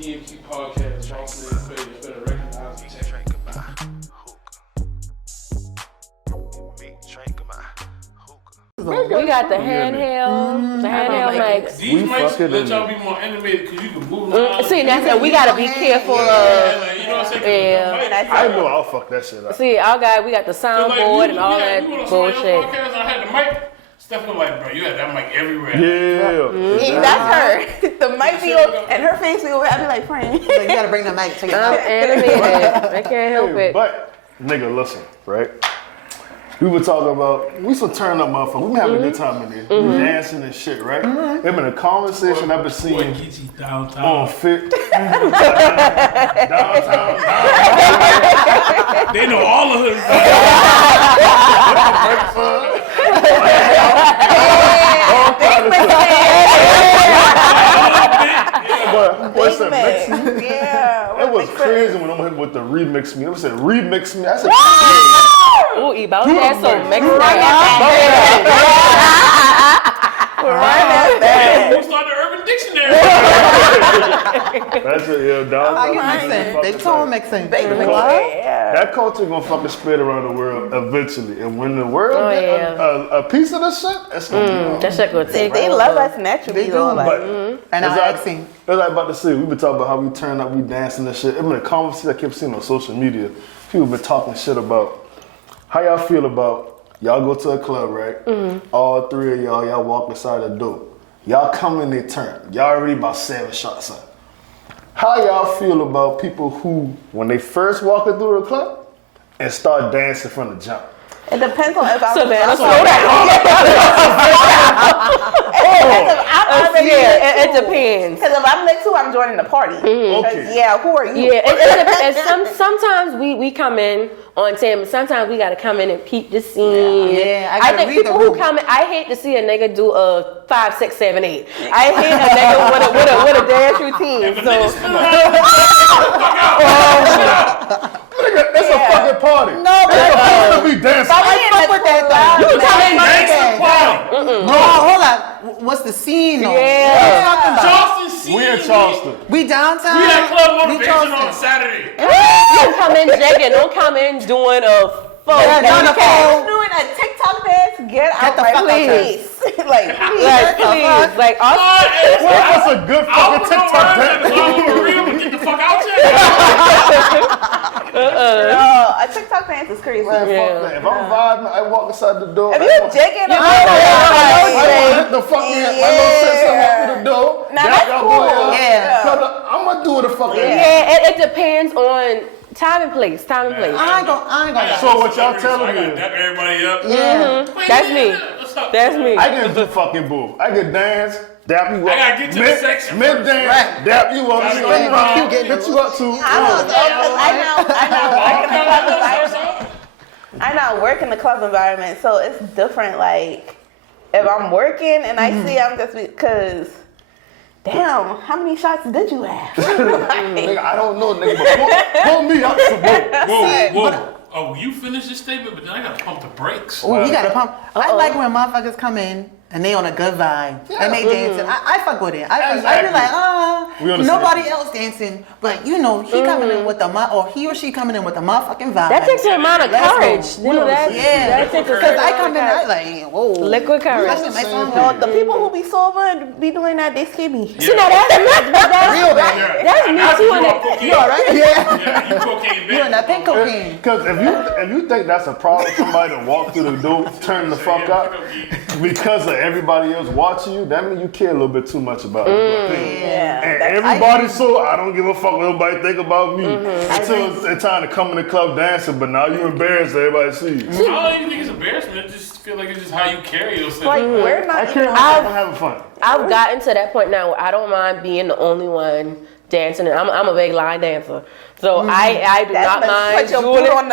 BMQ podcast, Johnson and Faye. You better recognize the tech. We got the handheld, mics. These mics let y'all be more animated because you can move around. See, that's it. We gotta be careful of. You know what I'm saying? I know I'll fuck that shit up. See, our guy, we got the soundboard and all that bullshit. Podcast, I had the mic. Steph was like, bro, you had that mic everywhere. Yeah. That's her. The mic be over, and her face be over. I be like, friend. So you gotta bring the mic to your I'm mouth. animated. I can't help it. But, nigga, listen, right? We were talking about, we some turn up motherfuckers. We been having a good time in there. We dancing and shit, right? It's been a conversation I've been seeing downtown. on Fit. downtown. They know all of us. But listen, it was crazy when I'm hit with the remix me. I said remix me. I said, Ooh, Bout that so mix Who started Urban Dictionary? that's it, yeah, dog. How you mixing? They tone mixing. That culture gonna fucking spread around the world eventually, and when the world get a piece of this shit, it's gonna be that shit gonna take. They love us naturally, though. But And I'm asking. It's like about to say, we been talking about how we turn up, we dancing and shit. It's been a conversation I kept seeing on social media. People been talking shit about how y'all feel about y'all go to a club, right? All three of y'all walk beside the door. Y'all come in their turn. Y'all already about 7 shots up. How y'all feel about people who, when they first walk through the club and start dancing from the jump? It depends on if I'm Savannah, slow down. It depends. Because if I'm lit too, I'm joining the party. Okay. Yeah, who are you? Yeah, it depends. Sometimes we come in on time. Sometimes we gotta come in and peep the scene. Yeah, I think people who come in, I hate to see a nigga do a 5, 6, 7, 8. I hate a nigga with a dance routine. Nigga, it's a fucking party. No, but it's supposed to be dancing. I fuck with that though. You come in No, hold on. What's the scene though? Yeah. Charleston scene. We in Charleston. We downtown. We had club We motivation on Charleston. Saturday. Don't come in jigging. Don't come in doing a phone. Yeah, doing a phone. Doing a TikTok dance, get out the my fuck out face. Like, Please, like What's a good fucking TikTok dance? Get the fuck out here. a TikTok dance is crazy. Man, fuck that. If I'm vibing, I walk inside the door. If you jigging, I hit the fucking my little sister walk through the door. Now that's cool. Yeah. I'm gonna do it the fucking. yeah, it depends on time and place. Time and place. I ain't gonna. So what y'all telling me? Dap everybody up. Yeah. That's me. That's me. I can do fucking both. I can dance, dap you up. I gotta get to the section Mid first. dance, dap you up, spin around, get you up too. I not work in the club environment, so it's different. Like, if I'm working and I see, I'm just because, damn, how many shots did you have? Nigga, I don't know, nigga, but pull me up some more. Whoa. Oh, you finished your statement, but then I gotta pump the brakes. Oh, you gotta pump. I like when motherfuckers come in and they on a good vibe and they dancing. I fuck with it. I be like, nobody else dancing, but you know, he coming in with or he or she coming in with a motherfucking vibe. That takes an amount of courage. You know that? Yeah. That takes a Because certain I come in, amount of I like, whoa. liquid courage. The people who be sober and be doing that, they scare me. See, now that's me too. You alright? Yeah. You cocaine bitch. You in that pink cocaine. Because if you think that's a problem, somebody to walk through the door, turn the fuck up, because of everybody else watching you, that means you care a little bit too much about it. And everybody, I don't give a fuck what nobody think about me. Until it's time to come in the club dancing, but now you embarrassed, everybody see you. I don't even think it's embarrassment. I just feel like it's just how you carry yourself. Like, we're not I can't I'm having fun. I've gotten to that point now where I don't mind being the only one dancing. And I'm a big line dancer. So I do not mind put your doing foot it. on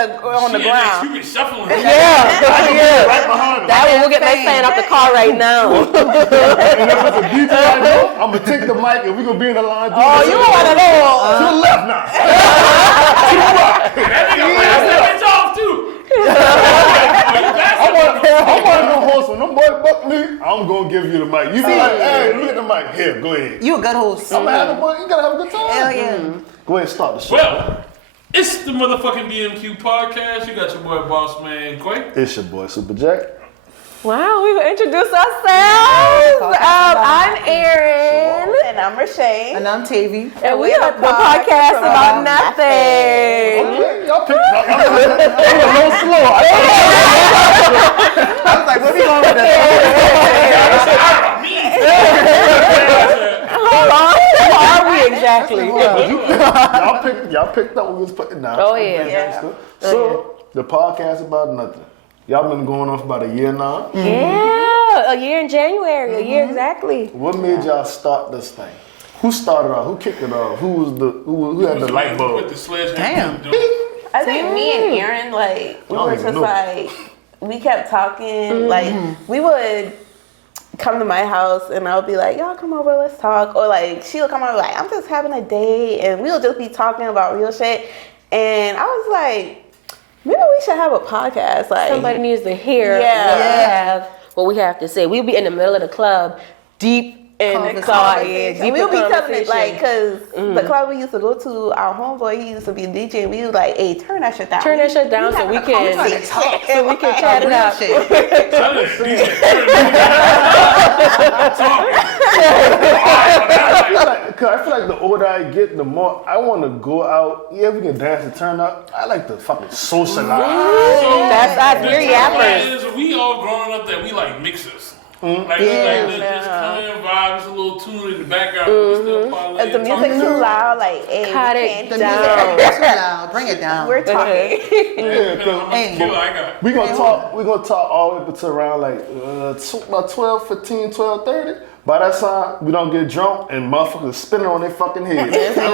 the ground. You been shuffling. Yeah. Right behind him. That will get my fan out the car right now. And if it's a DJ I know, I'm gonna take the mic and we're gonna be in the line. Oh, you want to know? To the left now. That nigga blast that bitch off too. I want gonna host when them boy buck me. I'm gonna give you the mic. You be like, hey, look at the mic. Here, go ahead. You a good host. I'm gonna have the boy. You gotta have a good time. Hell yeah. Go ahead, start the show. Well, it's the motherfucking BMQ podcast. You got your boy Boss Man Quay. It's your boy Super Jack. Wow, we gonna introduce ourselves. I'm Erin. And I'm Rashay. And I'm Tavy. And we are the podcast about nothing. Okay, y'all picked a little slow. I was like, what are we going with this? Hold on, who are we exactly? Y'all picked up what we was putting down. Oh yeah. So the podcast about nothing. Y'all been going on for about a year now. Yeah, a year in January, a year exactly. What made y'all start this thing? Who started off? Who kicked it off? Who had the light bulb? With the sledgehammer. Damn. I think me and Erin, like, we were just like, we kept talking. Like, we would come to my house and I would be like, y'all come over, let's talk. Or like, she would come over like, I'm just having a day. And we would just be talking about real shit. And I was like, maybe we should have a podcast. Like, Somebody needs to hear what we have to say. We'll be in the middle of the club, deep in the car. And we'll be telling it like, because the club we used to go to, our homeboy, he used to be a DJ, and we was like, hey, turn that shit down. Turn that shit down so we can chat it out. I feel like the older I get, the more I want to go out. Yeah, we can dance and turn up. I like to fucking socialize. That's our dear yappers. We all growing up that we like mixers. Like, we like to just come in, vibe, just a little tune in the background. If the music too loud, like, hey, Cut we it can't The do music that. is too loud. Bring it down. We're talking. We gonna talk all the way up until around like about 12:30. By that time, we don't get drunk and motherfuckers spinning on their fucking head. I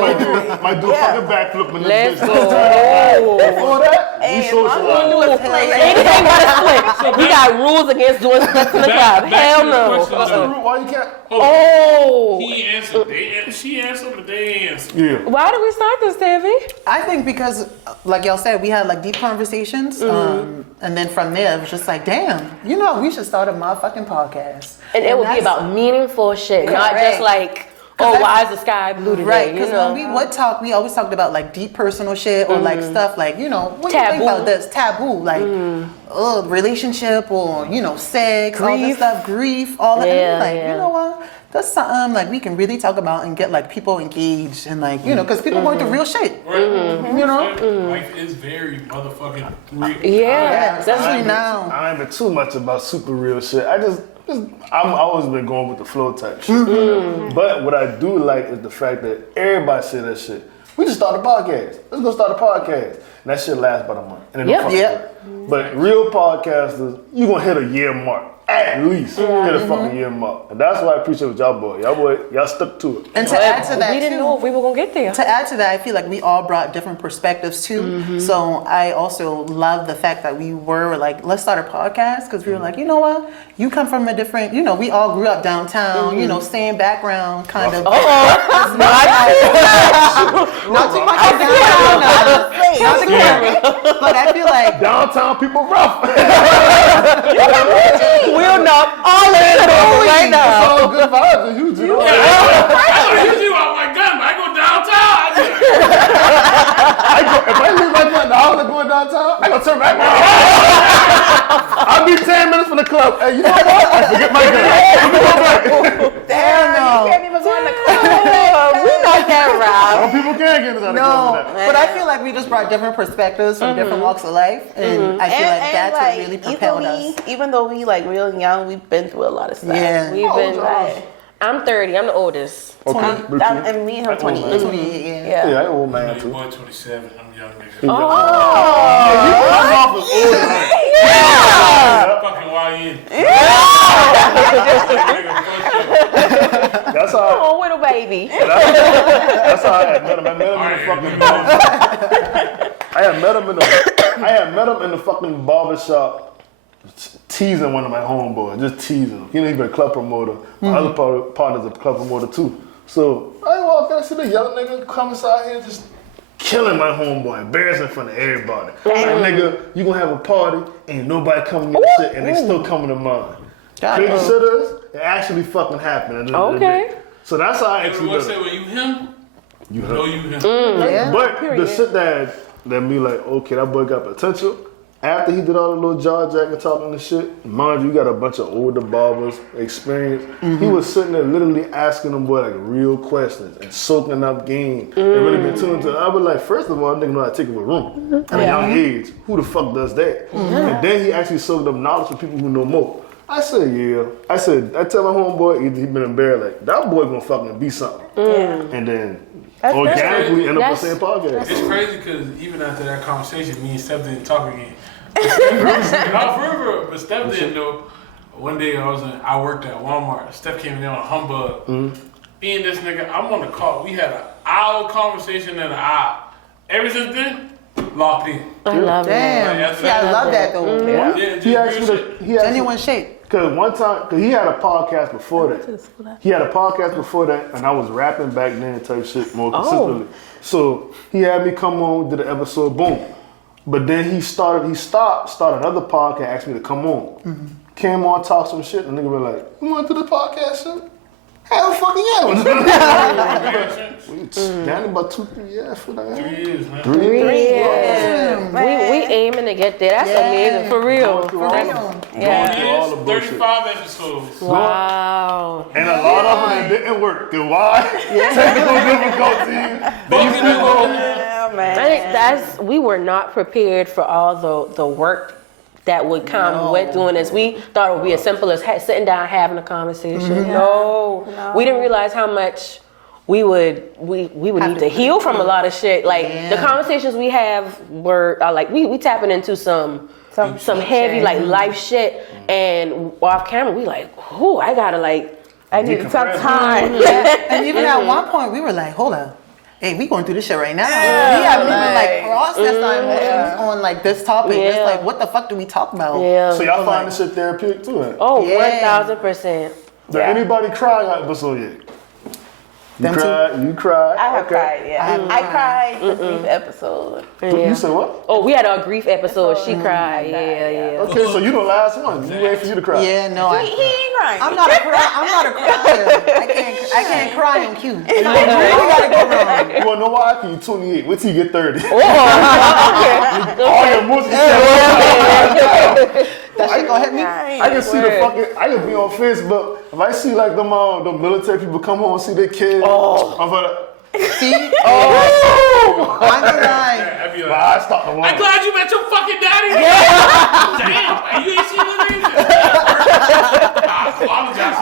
might do a fucking backflip in this Let's bitch. go. Before that, we socialize. Anything but a split. We got rules against doing splits in the club. Hell no. Why you can't? Oh. He answered. She answered, but they answered. Yeah. Why did we start this, Davy? I think because, like y'all said, we had like deep conversations. And then from there, it was just like, damn, you know, we should start a motherfucking podcast. And it would be about meaningful shit, not just like, why is the sky blue today? Right, because when we would talk, we always talked about like deep personal shit or like stuff like, you know, what do you think about this? Taboo, like relationship or, you know, sex, all this stuff, grief, all that. And like, you know what? That's something like we can really talk about and get like people engaged and like, you know, because people going through real shit. Right. You know? Life is very motherfucking real. Yeah, especially now. I ain't been too much about super real shit. I've always been going with the flow type shit. But what I do like is the fact that everybody say that shit. We just start a podcast. Let's go start a podcast. And that shit lasts about a month. And then But real podcasters, you gonna hit a year mark. At least hit a fucking year mark. And that's why I appreciate what y'all stuck to it. And to add to that, we didn't know if we were gonna get there. To add to that, I feel like we all brought different perspectives too. So I also love the fact that we were like, let's start a podcast because we were like, you know what? You come from a different, you know, we all grew up downtown, you know, same background kind of. Not too much downtown. Not the camera. But I feel like Downtown people rough. we'll knock all of it right It's now. all good vibes in Houston. I go to out my gun, but I go downtown. If I leave my gun, the house and going downtown, I gonna turn back around. I'll be 10 minutes from the club. Hey, you know what? I forget my gun. Damn, you can't even go in the club. We not that route. Some people can't get us out of the club with that. but I feel like we just brought different perspectives from different walks of life, and I feel like that's what really propelled us. Even though we like real young, we've been through a lot of stuff. Yeah. We've been. I'm 30. I'm the oldest. Okay. And me and him 28. 28, Yeah, I old man You too. boy 27, I'm young nigga. You come off as old man. Fucking YN. That's how. Oh, little baby. That's how I had met him. I met him in the fucking barber. I had met him in the fucking barbershop teasing one of my homeboys, just teasing him. You know, he's been a club promoter. My other partner's a club promoter too. So I walk in, I see the young nigga come inside here, just killing my homeboy, embarrassing in front of everybody. Like, nigga, you gonna have a party, ain't nobody coming to your shit, and they still coming to mine. Crazy shit is, it actually fucking happened. Okay. So that's how I actually You did say, it. well, you him? You No, heard. you him. Yeah. But the shit that me like, okay, that boy got potential. After he did all the little jaw jacking talking and shit, mind you, you got a bunch of older barbers, experience. He was sitting there literally asking them boy like real questions and soaking up game and really been tuned to. I was like, first of all, nigga know how to take him a room at a young age. Who the fuck does that? And then he actually soaked up knowledge from people who know more. I said, yeah. I tell my homeboy, he been embarrassed, like, that boy gonna fucking be something. And then organically end up on the same podcast. It's crazy because even after that conversation, me and Steph didn't talk again. But Steph didn't know. One day I worked at Walmart. Steph came in there on a humbug. Me and this nigga, I'm on the call. We had an hour conversation and an hour. Ever since then, locked in. I love Damn. Like, See, I love that though. Yeah, He actually, Genuine shape. because one time, because he had a podcast before that. He had a podcast before that, and I was rapping back then type shit more consistently. So he had me come on, did an episode, boom. But then he started another podcast, asked me to come on. Came on, talk some shit, and the nigga was like, you want to do the podcast shit? Hell fucking yeah. Down about 2-3 years for that. 3 years, man. 3 years. Yeah. We aiming to get there. That's amazing. For real. For real. all the bullshit. 35 episodes. Wow. And a lot of them didn't work. Cause why? Technical difficulties. I think we were not prepared for all the work that would come with doing this. We thought it would be as simple as sitting down having a conversation. No. We didn't realize how much we would need to heal from a lot of shit. Like the conversations we have were like we tapping into some heavy like life shit, and off camera we like, whoo, I need some time. And even at one point we were like, hold up. Hey, we going through this shit right now. We haven't even like processed our emotions on like this topic. It's like, what the fuck do we talk about? Yeah. So y'all find this shit therapeutic too? Huh? Oh, Yeah. 1000%. Did anybody cry on episode yet? You Them cried. You cried. I have cried, yeah. I cried the brief episode. You said what? Oh, we had a grief episode. She cried. Yeah. Okay, so you the last one. You wait for you to cry. Yeah, no, He ain't crying. I'm not a crier. I can't cry on cue. Really gotta go wrong. You wanna know why? Cause you 28. Wait till you get 30. Okay. All your emotions. That shit gonna hit me. I can see the fucking. I can be on Facebook. If I see like them military people come home and see their kids. I'm like, See? Oh, I'm gonna lie. I'd be I like, start to I'm wonder. glad you met your fucking daddy. Damn, you ain't seen the nigga. I apologize.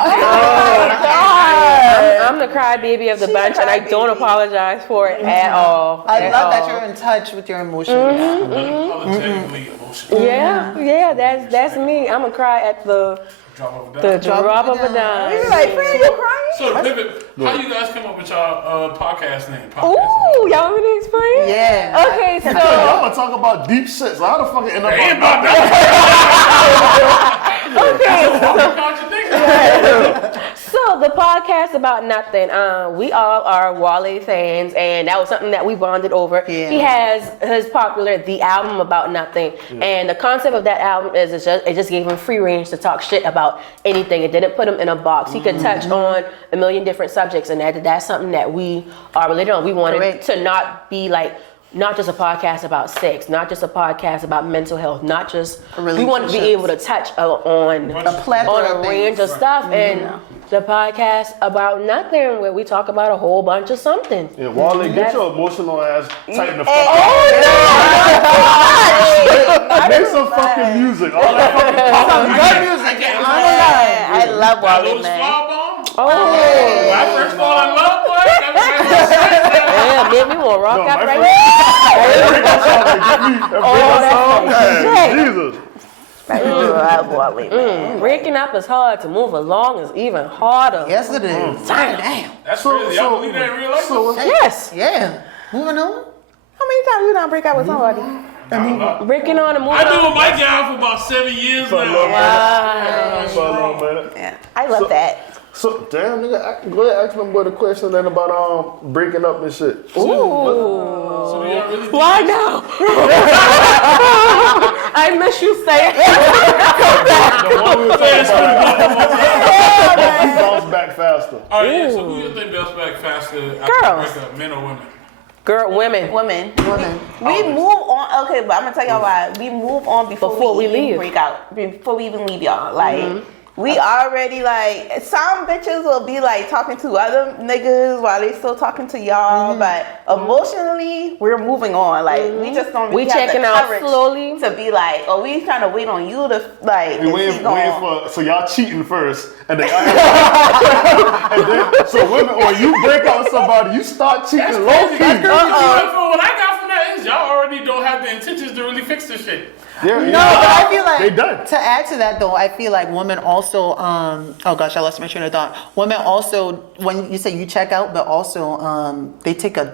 I'm the crybaby of the bunch, and I don't apologize for it at all. I love that you're in touch with your emotions. Apologetically emotional. Yeah, that's me. I'm gonna cry at the drop of a dime. You're like, friend, you crying? So to pivot, how you guys come up with y'all podcast name? Ooh, y'all want me to explain? Yeah. Okay, so Y'all wanna talk about deep shit, so how the fuck it end up Ain't on about that? So the podcast about nothing. We all are Wale fans, and that was something that we bonded over. Yeah. He has his popular The Album About Nothing, and the concept of that album is it just gave him free range to talk shit about anything. It didn't put him in a box. He could touch on a million different subjects, and that's something that we are related on. We wanted to not be like. Not just a podcast about sex, not just a podcast about mental health, not just we want to be able to touch on a range of stuff, and the podcast about nothing where we talk about a whole bunch of something. Yeah, Wale, get your emotional ass tighten the fuck Oh up. Make some fucking music. All that fucking Good music. I love Wale, man. Oh, When I first fall in love, boy, yeah, man, we want to rock out right now. Jesus. I love Wale, man. Breaking up is hard. To move along is even harder. Yes, it is. Damn. that's crazy. Y'all believe that in real life? Yes. Yeah. Moving on. How many times you done break up with somebody? Breaking on and moving I've been on. with my gal for about 7 years now. For a little minute. Yeah, I love that. So damn nigga, go ahead ask my boy the question then about breaking up and shit. Ooh. So do y'all really think Why now? I miss you saying The one we were talking about. He bounced back faster. All right, yeah, so who you think bounce back faster after Girls. a breakup, men or women? Women. Women. We move on. Okay, but I'm gonna tell y'all why. We move on before we even leave. break out. Before we even leave y'all. Like, we already, like, some bitches will be, like, talking to other niggas while they still talking to y'all. But emotionally, we're moving on. Like, we just don't really We have checking the out courage slowly. to be like, oh, we trying to wait on you to, like, We is waiting he going? for so y'all cheating first, and then and then so women when you break out with somebody, you start cheating low key. What I got from that is y'all already don't have the intentions to really fix this shit. No, but I feel like they done. to add to that though, I feel like women also oh gosh, I lost my train of thought. Women also, when you say you check out, but also they take a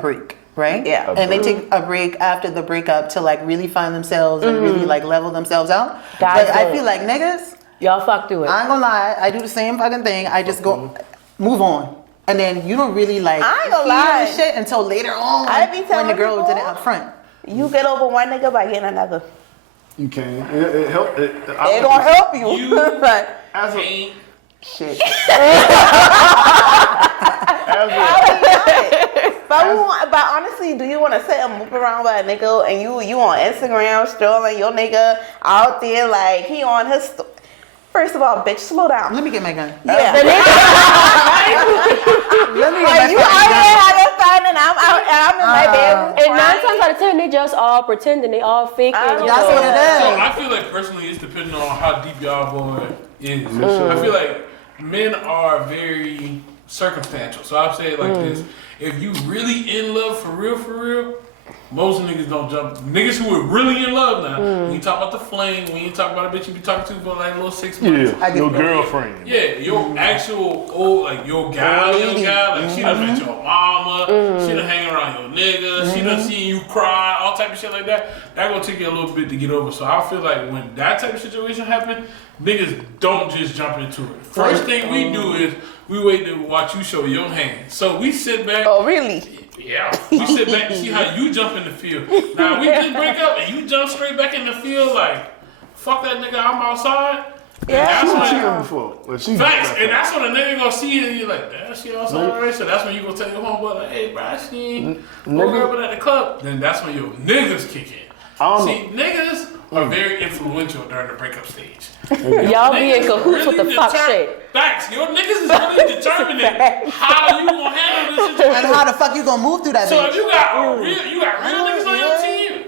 break, right? Yeah. And they take a break after the breakup to like really find themselves and really like level themselves out. Guys But I don't. feel like niggas, Y'all fuck through it. I ain't gonna lie, I do the same fucking thing. I just go move on. And then you don't really like I ain't gonna feel lie. the shit until later on I be when telling the girl people- did it up front. You get over one nigga by getting another. You can. It help. It Gonna help you. You- But as a, Ain't Shit. but honestly, do you want to sit and move around with a nigga and you on Instagram strolling your nigga out there like he on his? First of all, bitch, slow down. Let me get my gun. Yeah. Let me get Like you my out gun. there having fun and I'm out and I'm in my bedroom. And 9 crying. times out of 10, they just all pretending, they all faking. I you That's know. what it is. So I feel like personally it's depending on how deep y'all boy is. I feel like men are very circumstantial. So I'll say it like this. If you really in love for real, most niggas don't jump. Niggas who are really in love now. When you talk about the fling, when you talk about a bitch you be talking to for like a little 6 months. yeah, your girlfriend. Yeah, your actual old, like your guy, like she done met your mama, she done hang around your nigga, she done seen you cry, all type of shit like that. That gonna take you a little bit to get over. So I feel like when that type of situation happen, niggas don't just jump into it. First thing we do is we wait to watch you show your hand. So we sit back. Oh really? Yeah, we sit back and see how you jump in the field. Now we just break up and you jump straight back in the field like, fuck that nigga, I'm outside. Yeah. And She that's cheated when, before. Well, she facts, and that's when a nigga gonna see it and you're like, damn, she outside already. So that's when you gonna tell your homeboy like, hey, bro, I seen girl at the club. Then that's when your niggas kick in. I don't See, niggas are very influential during the breakup stage. Y'all be in Niggas cahoots with the really fuck deter- shit. Facts, your niggas is really determining how you gonna handle this situation. And how the fuck you gonna move through that So bitch? if you got real niggas on your team,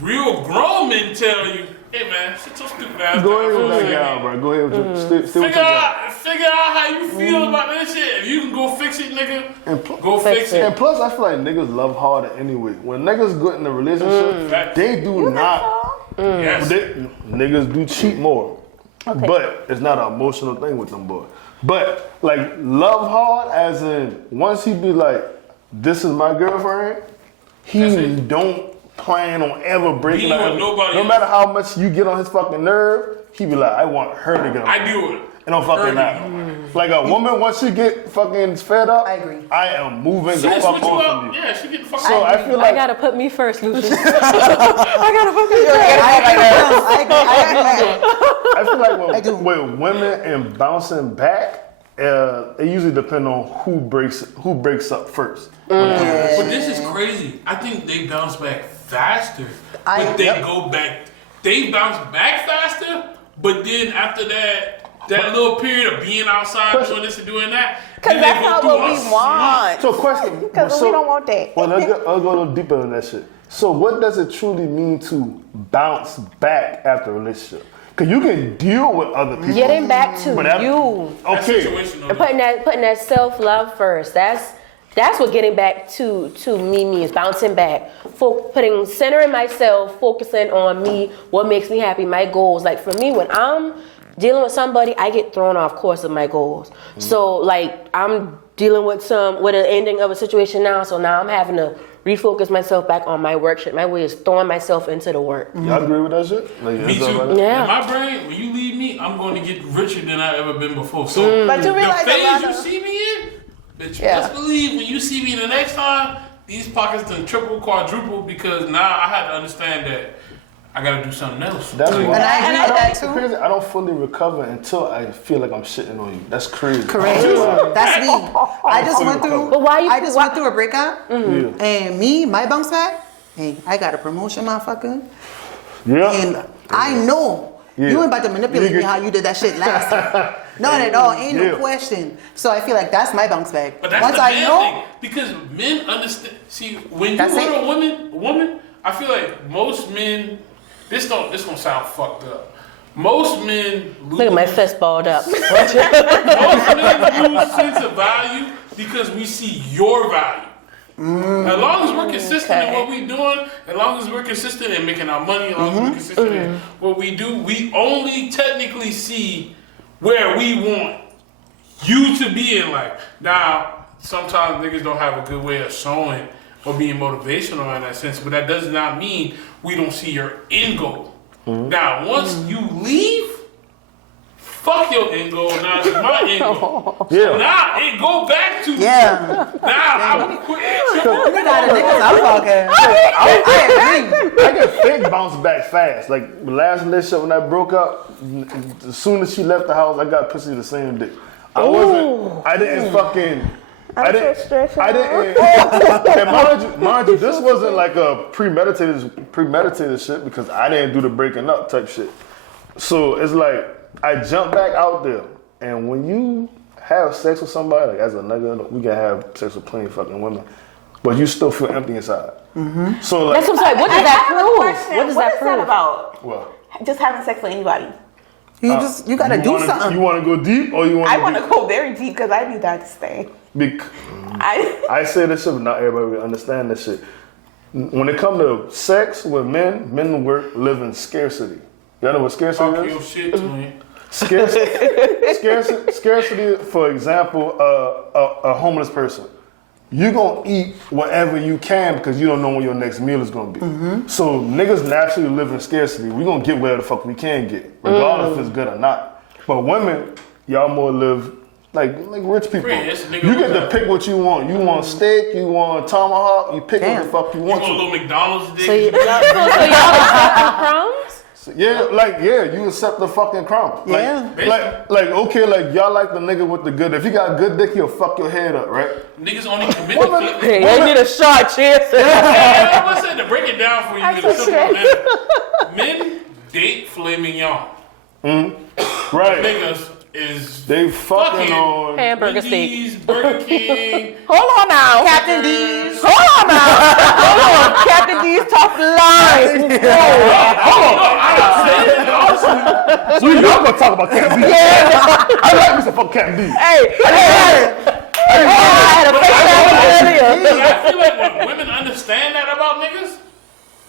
real grown men tell you, hey man, sit your stupid ass Go ahead down. with that guy, bro. Go ahead with your stay with your guy. Figure out how you feel about this shit. If you can go fix it, nigga, go fix it. And plus, I feel like niggas love harder anyway. When niggas get in a relationship, they do not. Yes. Niggas do cheat more. But it's not an emotional thing with them boys. But like love hard, as in once he be like, "This is my girlfriend," he don't plan on ever breaking He up. want nobody No else. matter how much you get on his fucking nerve, he be like, "I want her to get on." I deal with it. And I'm fucking Her. not. Like a woman, once she get fucking fed up, I agree. I am moving She the just fuck switch you on up. from you. Yeah, she get the fuck So out. I feel I like gotta put me first, Lucius. I I feel like I do. with women and bouncing back, it usually depends on who breaks up first. But this is crazy. I think they bounce back faster. But they go back. They bounce back faster, but then after that little period of being outside doing this and doing that, Cause then that's they go not through what a we slump. want. So question. Cause we don't want that. Well, I'll go a little deeper on that shit. So what does it truly mean to bounce back after a relationship? Because you can deal with other people. Getting back to But that- you. That's Okay. situational. And putting that self-love first. That's what getting back to me means. Bouncing back. Centering myself, focusing on me, what makes me happy, my goals. Like for me, when I'm dealing with somebody, I get thrown off course of my goals. So like I'm dealing with an ending of a situation now, so now I'm having to refocus myself back on my work shit. My way is throwing myself into the work. Y'all agree with that shit? Like, Me it's all too. right? Yeah. In my brain, when you leave me, I'm going to get richer than I've ever been before. So But you realize the phase a lot you of... see me in, that you best believe when you see me the next time, these pockets done triple, quadruple, because now I had to understand that I gotta do something else. That's why. And I agree with that too. Crazy. I don't fully recover until I feel like I'm shitting on you. That's crazy. Correct. That's me. I just went through. But why you? I just went through a breakup, Yeah. and my bounce back. Hey, I got a promotion, motherfucker. Yeah. And I know you ain't about to manipulate me how you did that shit last time. Not at all. Ain't no question. So I feel like that's my bounce back. But that's once the I man know, thing, because men understand. See, when you That's hurt it. a woman, I feel like most men. This gonna sound fucked up. Most men lose. Look at my fist balled up. Most men lose sense of value because we see your value. As long as we're consistent in what we're doing, as long as we're consistent in making our money, as long as we're consistent in what we do, we only technically see where we want you to be in life. Now, sometimes niggas don't have a good way of showing or being motivational in that sense, but that does not mean we don't see your end goal. Now, once you leave, fuck your end goal. Now it's my end goal. Yeah. So now it go back to yeah. now I'm quit. You got a niggas I'm fucking. I agree. I get fake bounce back fast. Like the last relationship when I broke up, as soon as she left the house, I got pussy the same day. I didn't fucking. I didn't. And mind you, this wasn't like a premeditated shit because I didn't do the breaking up type shit. So it's like I jumped back out there, and when you have sex with somebody, like as a nigga, we can have sex with plenty of fucking women, but you still feel empty inside. So like, That's what I'm saying. What does that I have a prove? question. What does that is prove? that about? well, Just having sex with anybody. You gotta do something. You want to go deep, or you want? I want to go very deep because I need that to stay. I say this shit, but not everybody will understand this shit. When it comes to sex with men live in scarcity. Y'all know what scarcity Talk is? your shit to me. Scarcity, for example, a homeless person. You're going to eat whatever you can because you don't know when your next meal is going to be. So niggas naturally live in scarcity. We're going to get whatever the fuck we can get, regardless if it's good or not. But women, y'all more live like rich people. You get to pick what you want. You want steak, you want tomahawk, you pick what the fuck you You want. want a little McDonald's dick? So y'all accepting crumbs? You accept the fucking crumb. Yeah. Okay, like y'all like the nigga with the good. If you got good dick, he'll fuck your head up, right? Niggas only commit to flip. Hey, I need a shot, chance. I was saying to break it down for you in a simple manner. Men date filet mignon. Right. Niggas is They fucking on Hamburger steak. Wendy's, Burger King. Hold on now. Captain D's. Hold on now. Hold on. Captain D's top line. We not gonna talk about Captain D. I like me some fucking Captain D. Hey. I had a face earlier. I feel like when women understand that about niggas,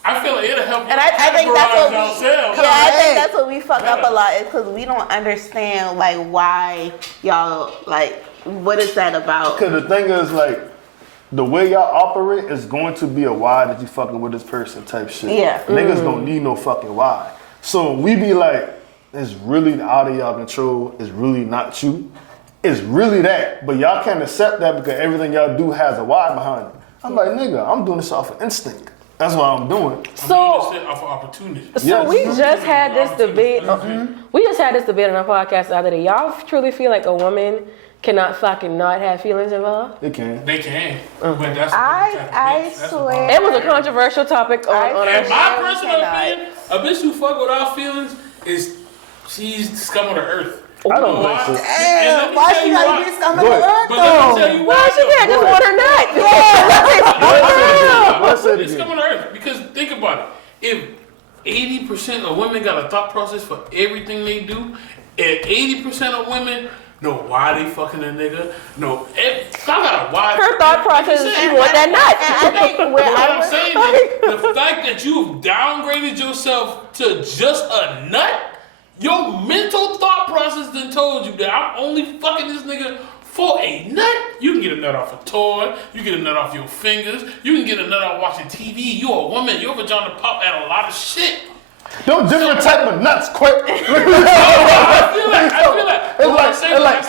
I feel like it'll help. And I think that's what ourselves. I think that's what we fuck up a lot is because we don't understand like why y'all like what is that about? Because the thing is like the way y'all operate is going to be a why that you fucking with this person type shit. Yeah. Niggas don't need no fucking why. So we be like, it's really out of y'all control. It's really not you. It's really that. But y'all can't accept that because everything y'all do has a why behind it. I'm like, nigga, I'm doing this off of instinct. That's what I'm doing. So off of opportunity. So we just had this debate. We just had this debate on our podcast the other day. Y'all truly feel like a woman cannot fucking not have feelings involved? They can. They can. But that's I swear. It was a controversial topic on our In show. my personal opinion, a bitch who fuck without feelings is she's scum of the earth. I don't think so. Damn, why she gotta be scum of the earth But let me tell though? you Why why. she can't just want her nut? Let's say it It's again. scum of the earth because think about it. If 80% of women got a thought process for everything they do, and 80% of women know why they fucking a nigga. No, I got a why. Her thought process is she want that nut. I think What I'm saying is the fact that you've downgraded yourself to just a nut, your mental thought process then told you that I'm only fucking this nigga for a nut. You can get a nut off a toy. You get a nut off your fingers. You can get a nut off watching TV. You a woman. Your vagina pop at a lot of shit. Don't different type of nuts, quick. I feel like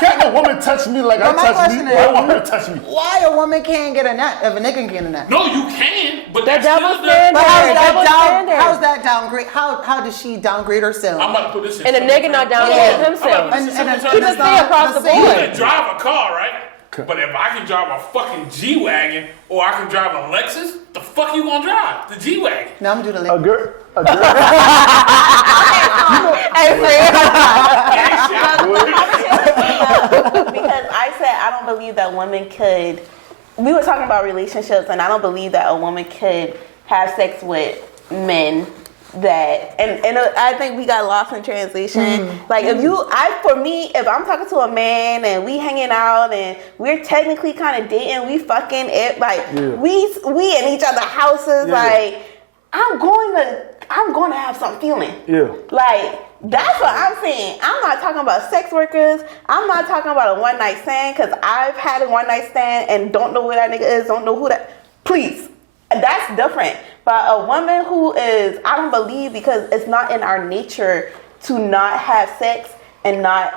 can't no woman touch me like I touch me? I want her to touch me. Why a woman can't get a nut if a nigga can get a nut? No, you can, but The that's double still standard. But How's how's that downgrade? How does she downgrade herself? I'm about to put this in. And the nigga not downgrading himself. And He just stay across the You board. can drive a car, right? But if I can drive a fucking G-Wagon or I can drive a Lexus, the fuck you gonna drive? The G-Wagon. Now I'm doing the A link. girl. Because I said I don't believe that women could. We were talking about relationships, and I don't believe that a woman could have sex with men that. And I think we got lost in translation. Like for me, if I'm talking to a man and we hanging out and we're technically kind of dating, we fucking it like we in each other's houses. Like I'm going to have some feeling. Yeah. Like. That's what I'm saying. I'm not talking about sex workers. I'm not talking about a one night stand because I've had a one night stand and don't know where that nigga is, don't know who that. Please. That's different. But a woman who is, I don't believe because it's not in our nature to not have sex and not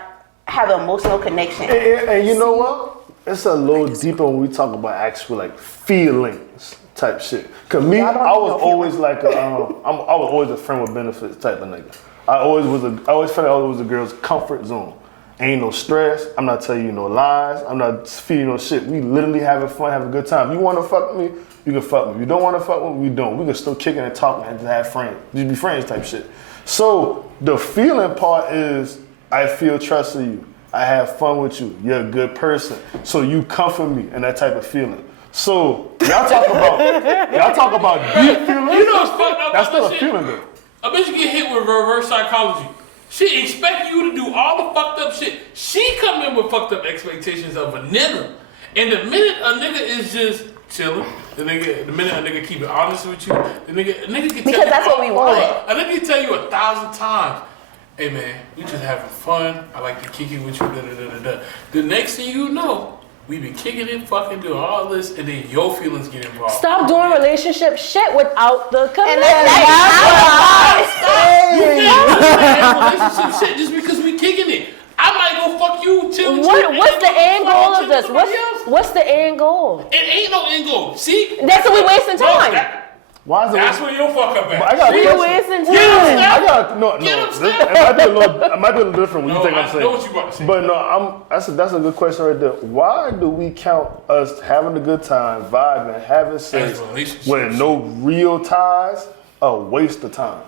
have an emotional connection. And you know what? It's a little deeper when we talk about actual like feelings type shit. Cause me, I was always like I was always a friend with benefits type of nigga. I always felt like I was a girl's comfort zone. Ain't no stress. I'm not telling you no lies. I'm not feeding no shit. We literally having fun, having a good time. You want to fuck with me? You can fuck with me. You don't want to fuck with me? We don't. We can still kick it and talk and have friends. Just be friends type shit. So the feeling part is I feel trust in you. I have fun with you. You're a good person. So you comfort me and that type of feeling. So y'all talk about deep feelings. You know what's fucked up? That's still about a this feeling shit? though. A bitch get hit with reverse psychology. She expect you to do all the fucked up shit. She come in with fucked up expectations of a nigga. And the minute a nigga is just chilling, the minute a nigga keep it honest with you, a nigga can tell Because you that's what we want. A nigga can tell you 1,000 times, hey man, we just having fun. I like to kick it with you, da da da da da. The next thing you know, we be kicking it, fucking doing all this, and then your feelings get involved. Stop doing relationship shit without the commitment. Relationship shit just because we kicking it. I might go fuck you till What's the end goal of this? What's the end goal? It ain't no end goal. See? That's what we wasting time. Why is it? That's where you'll fuck up at. I got We a question. wasting Get him, time. Steph. No. Get him, It Steph. might be a little different when you think I'm I saying. know what you about to say. But no, that's a good question right there. Why do we count us having a good time, vibing, having sex As relationships. with no real ties a waste of time?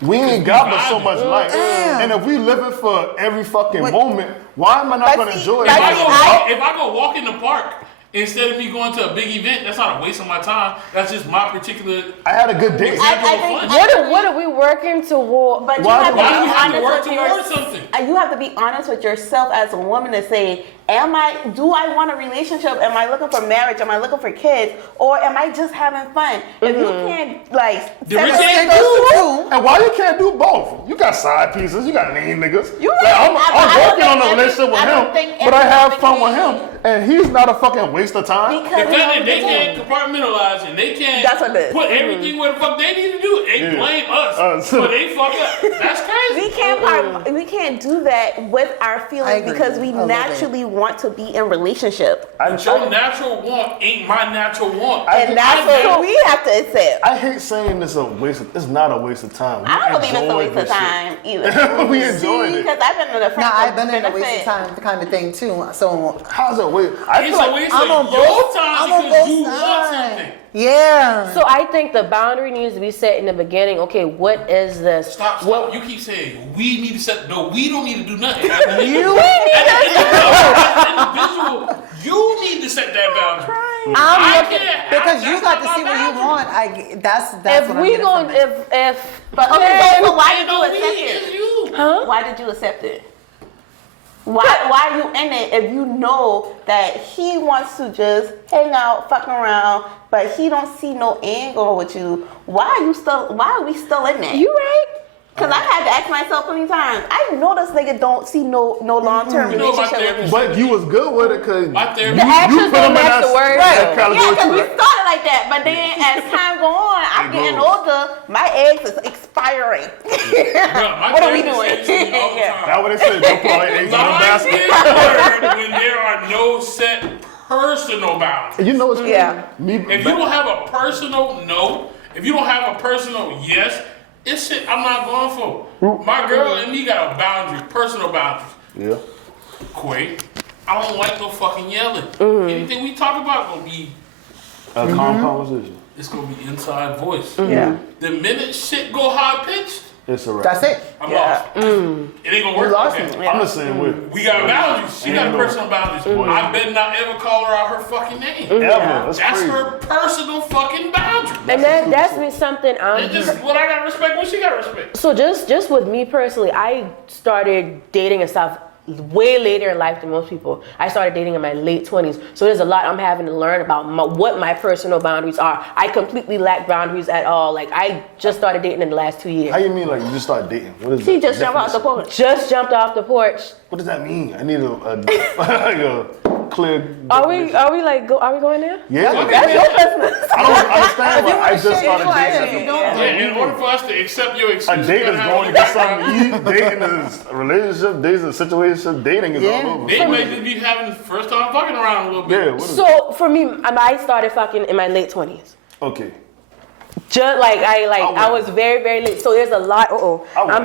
We ain't got but so much life. And if we living for every fucking moment, why am I not gonna enjoy it? If I go walk in the park instead of me going to a big event, that's not a waste of my time. That's just my particular. I had a good day. What are we working toward? But you Why have do to we be have to work honest with towards something? You have to be honest with yourself as a woman to say, do I want a relationship? Am I looking for marriage? Am I looking for kids? Or am I just having fun? If you can't And why you can't do both? You got side pieces, you got name niggas. You Like, right. I'm working on a relationship with I don't him, think but I have fun with everyone him, and he's not a fucking waste of time. The fact that they can't compartmentalize and they can't That's what it is. put everything where the fuck they need to do, they blame us for they fuck up. That's crazy. we can't do that with our I feelings agree. because we I love naturally want to be in relationship. Your natural want ain't my natural want. And that's what we have to accept. I hate saying it's a waste. It's not a waste of time. I don't believe it's a enjoy waste of this shit. time either. We enjoyed it. Because I've been in a friend. I've been in a waste of time kind of thing too. So How's it waste? I It's feel a like waste I'm on of your both- time I'm on because both you want sides. something. yeah. So I think the boundary needs to be set in the beginning. Okay, what is this? Stop. What You keep saying we need to set. No, we don't need to do nothing. You As an individual, you need to set that boundary. I can't. because you that's got not to see my what you boundary. want. That's if what I'm we getting going from it. if But okay, so why did No, you we accept is it? you. huh? Why did you accept it? Why are you in it if you know that he wants to just hang out, fucking around, but he don't see no end goal with you? Why are we still in that? You right? Because I've had to ask myself plenty times. I know this nigga don't see no long-term You know my relationship with me. therapist. But you was good with it because My you therapist. actions put him don't in match that the words, that though. category Yeah, because too, we right? started like that. But then as time go on, I'm getting older. My eggs is expiring. What are we doing? That's what they say. Don't put all your eggs in the basket. When there are no set personal boundaries. You know what's crazy? Yeah. If you don't have a personal no, if you don't have a personal yes, it's shit I'm not going for. My girl and me got a boundary, personal boundaries. Yeah. Quay, I don't like no fucking yelling. Anything we talk about gonna be A calm conversation. it's gonna be inside voice. Yeah. The minute shit go high pitched, It's a wrap. That's it. I'm lost. It ain't gonna work like that. I'm the same way. We got boundaries. She got personal boundaries. I better not ever call her out her fucking name. Ever. That's crazy. her personal fucking boundary. And that's been something And just what I gotta respect, what she gotta respect. So just with me personally, I started dating and stuff way later in life than most people. I started dating in my late 20s. So there's a lot I'm having to learn about what my personal boundaries are. I completely lack boundaries at all. Like, I just started dating in the last 2 years. How you mean like you just started dating? What is She that? just jumped out the porch. Just jumped off the porch. What does that mean? I need like a clear. Are we going there? Yeah. That's your business. I don't understand why I just started dating. In order for us to accept your excuse, A date is going to get something to eat. Dating is a relationship. Dating is a situation. Dating is all over. They may just be having the first time fucking around a little bit. Yeah. What is So for me, I started fucking in my late 20s. Okay. Just I was very, very late. So there's a lot. I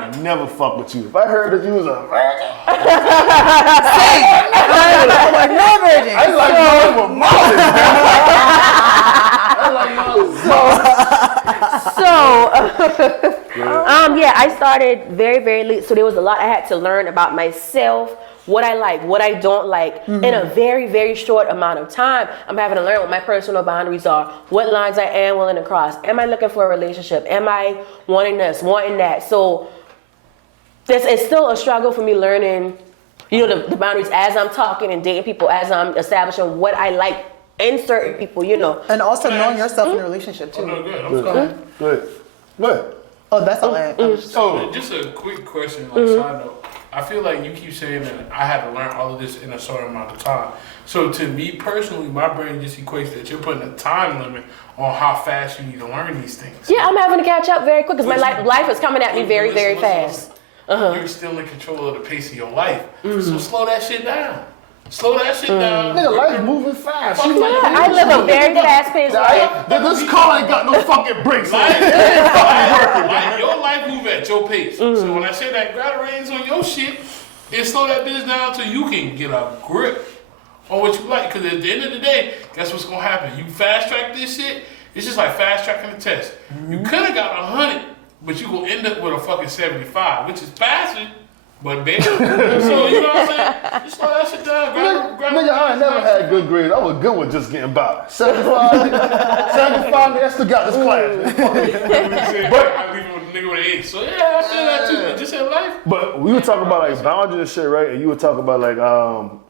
would never fuck with you. If I heard that you was a No virgin. I like mine with Molly. I like mine with yeah, I started very, very late. So there was a lot I had to learn about myself, what I like, what I don't like, in a very, very short amount of time. I'm having to learn what my personal boundaries are, what lines I am willing to cross. Am I looking for a relationship? Am I wanting this, wanting that? So it's still a struggle for me learning, the boundaries as I'm talking and dating people, as I'm establishing what I like in certain people, And also knowing yourself in a relationship too. No, good. Good. Oh, that's all I So, just a quick question, side note. I feel like you keep saying that I had to learn all of this in a certain amount of time. So, to me personally, my brain just equates that you're putting a time limit on how fast you need to learn these things. Yeah, I'm having to catch up very quick because my life is coming at me very, very fast. You're still in control of the pace of your life. So, slow that shit down. Slow that shit down. Nigga, life moving fast. Fuck I live a very fast-paced life. This car ain't got no fucking brakes on it. Your life move at your pace. So when I say that, grab the reins on your shit and slow that bitch down till you can get a grip on what you like. Because at the end of the day, guess what's gonna happen? You fast track this shit. It's just like fast tracking the test. You could have got 100, but you gonna end up with a fucking 75, which is faster. But baby, so you know what I'm saying? Just slow that shit down. Nigga, I ain't never had good grades. I was good with just getting by. 75, I still got this class. But I leave with a nigga with an 8. So yeah, I feel that too. Just in life. But we were talking about like boundaries and shit, right? And you were talking about like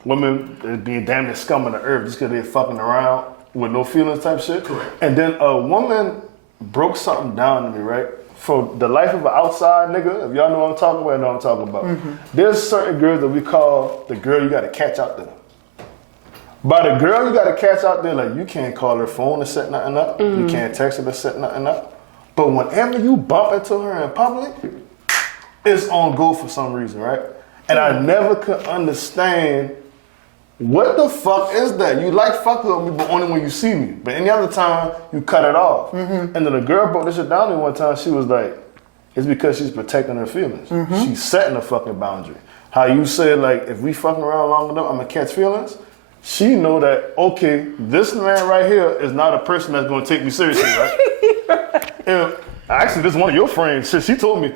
women being damn near scum of the earth just because they're fucking around with no feelings type shit. Correct. And then a woman broke something down to me, right? For the life of an outside nigga, if y'all know what I'm talking about, I know what I'm talking about. There's certain girls that we call the girl you gotta catch out there. By the girl you gotta catch out there, like you can't call her phone to set nothing up. You can't text her to set nothing up. But whenever you bump into her in public, it's on go for some reason, right? And I never could understand what the fuck is that? You like fucking with me, but only when you see me. But any other time, you cut it off. And then the girl broke this shit down to me one time. She was like, it's because she's protecting her feelings. She's setting a fucking boundary. How you said, like, if we fucking around long enough, I'm gonna catch feelings. She know that, okay, this man right here is not a person that's gonna take me seriously, right? And actually, this is one of your friends. Shit, she told me.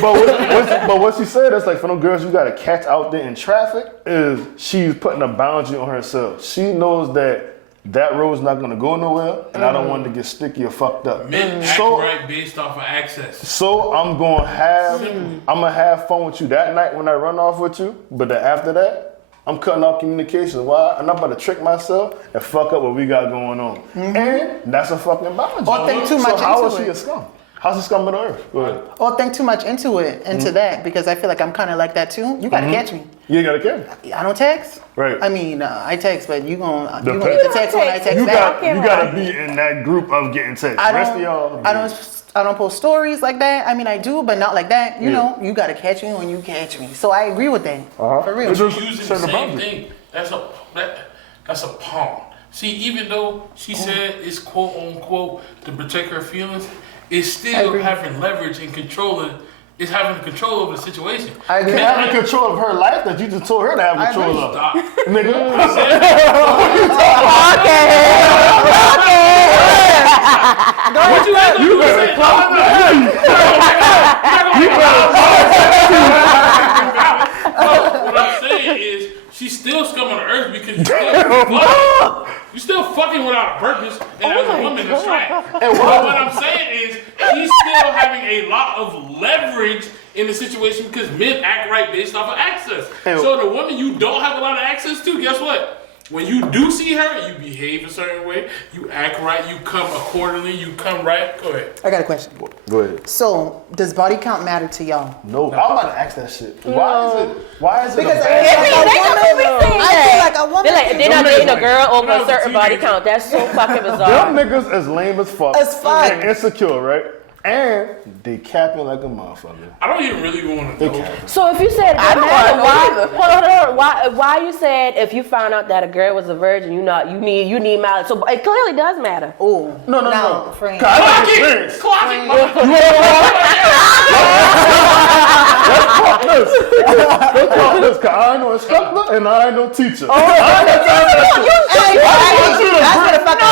But what she said is like for them girls you gotta catch out there in traffic is she's putting a boundary on herself. She knows that road's not gonna go nowhere, and I don't want to get sticky or fucked up. Men act right based off of access. So I'm gonna have fun with you that night when I run off with you, but then after that, I'm cutting off communication. Why? I'm not about to trick myself and fuck up what we got going on. And that's a fucking boundary. Or think too much so how into is she it. a scum? How's this coming to earth? Go ahead. Or think too much into that, because I feel like I'm kind of like that too. You gotta catch me. You ain't gotta care. I don't text. Right. I mean, I text, but you gonna The get the text when I text You back. gotta be in that group of getting text. Rest of y'all. I don't post stories like that. I mean, I do, but not like that. You know, you gotta catch me when you catch me. So I agree with that. For real. You're using the same thing. That's a pawn. See, even though she said it's quote unquote to protect her feelings, it's still having leverage and controlling. It's having control over the situation. I agree. Having control of her life that you just told her to have control of. Stop. Nigga. What you had to do is say, what I'm saying is, she's still scum on the earth because you still fucking without a purpose, and as a woman, that's right. But what I'm saying is, she's still having a lot of leverage in the situation because men act right based off of access. So the woman you don't have a lot of access to, guess what? When you do see her, you behave a certain way, you act right, you come accordingly, you come right. Go ahead. I got a question. Go ahead. So, does body count matter to y'all? No, I'm about to ask that shit. Why is it? Because a I bad feel like a woman. They're not dating a girl over a certain body count. That's so fucking bizarre. Them niggas is lame as fuck. As fuck. And insecure, right? And they capping like a motherfucker. I don't even really want to know. So if you said I don't wanna know either. hold on, why you said if you found out that a girl was a virgin, you need mileage. So it clearly does matter. Oh No. Friend. I got experience. Let's talk this, cause I ain't no instructor and I ain't no teacher. That's what the fuck No.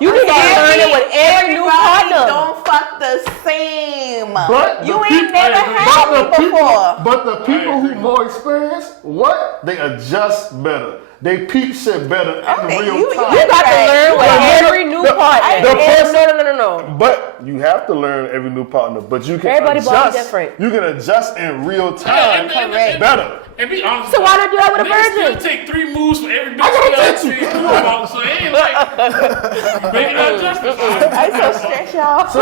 You need to learn it with every new partner. Don't fuck the same. But You the ain't peop- never had me before. But the people who more experienced, they adjust better. They peep shit better in real time. You got to learn with every new partner. No. But you have to learn every new partner. But you can Everybody body adjust. different. You can adjust in real time better. And be honest. So why not do that with a Niggas virgin? still take 3 moves for every bitch you about, so it ain't like make it not justified. I'm so stressed, y'all. So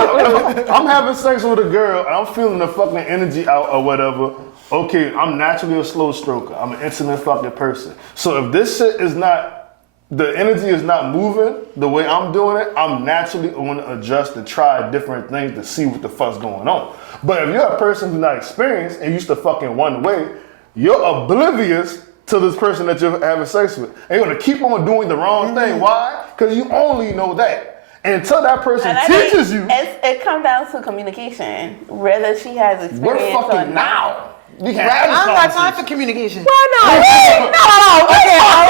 if I'm having sex with a girl and I'm feeling the fucking energy out or whatever. Okay, I'm naturally a slow stroker. I'm an intimate fucking person. So if this shit is not, the energy is not moving the way I'm doing it, I'm naturally going to adjust and try different things to see what the fuck's going on. But if you're a person who's not experienced and used to fucking one way, you're oblivious to this person that you're having sex with. And you're going to keep on doing the wrong thing. Why? Because you only know that. And until that person teaches you. It comes down to communication, whether she has experience We're or fucking not. now. We can Right, have this I don't got time conversation. for communication. Why not? No. Okay, all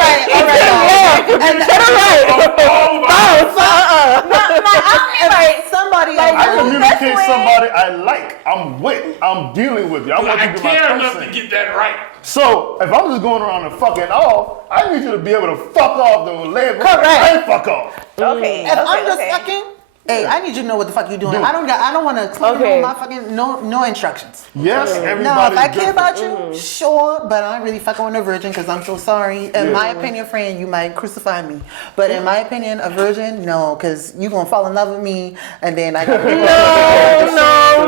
right. Somebody I communicate somebody I like. I'm with. I'm dealing with you. I want I you to be my care enough person. to get that right. So if I'm just going around and fucking off, I need you to be able to fuck off the label. Correct. And fuck off. Okay. If I'm just fucking, hey, I need you to know what the fuck you're doing. I don't want to clean my fucking no instructions. Yes, No, everybody. if I care about you, sure, but I ain't really fucking with a virgin because I'm so sorry. In my opinion, friend, you might crucify me. But in my opinion, a virgin, no, because you going to fall in love with me and then I can No.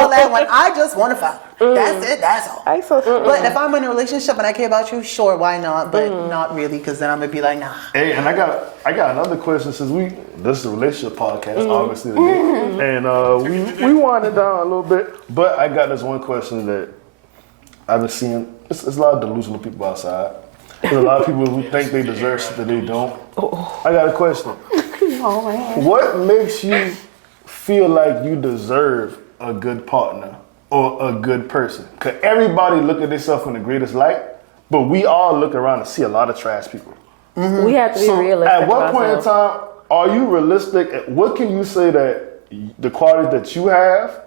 all that when I just want to fuck. That's it, that's all. But if I'm in a relationship and I care about you, sure, why not? But not really, because then I'm going to be like, nah. Hey, and I got another question since this is a relationship podcast, obviously, today. And we winded down a little bit, but I got this one question that I've been seeing. It's a lot of delusional people outside. There's a lot of people who think they deserve shit that they don't. I got a question. What makes you feel like you deserve a good partner or a good person? Because everybody look at themselves in the greatest light, but we all look around and see a lot of trash people. We have to be realistic. At what point in ourselves. time are you realistic? What can you say that the quality that you have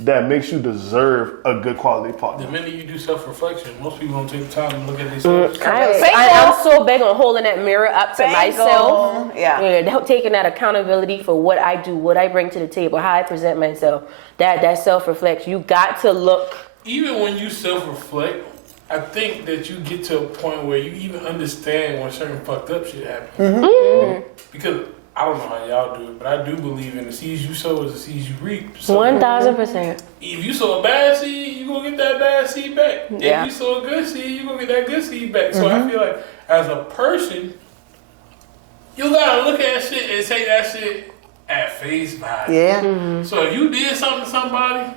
that makes you deserve a good quality partner? The minute you do self-reflection, most people don't take the time to look at themselves. I'm so big on holding that mirror up to myself. Yeah. Taking that accountability for what I do, what I bring to the table, how I present myself. That self-reflection. You got to look. Even when you self-reflect, I think that you get to a point where you even understand when certain fucked up shit happens. Because I don't know how y'all do it, but I do believe in the seeds you sow is the seeds you reap. So 1000%. if you sow a bad seed, you gonna get that bad seed back. Yeah. If you sow a good seed, you gonna get that good seed back. So I feel like as a person, you gotta look at shit and take that shit at face value. Yeah. So if you did something to somebody,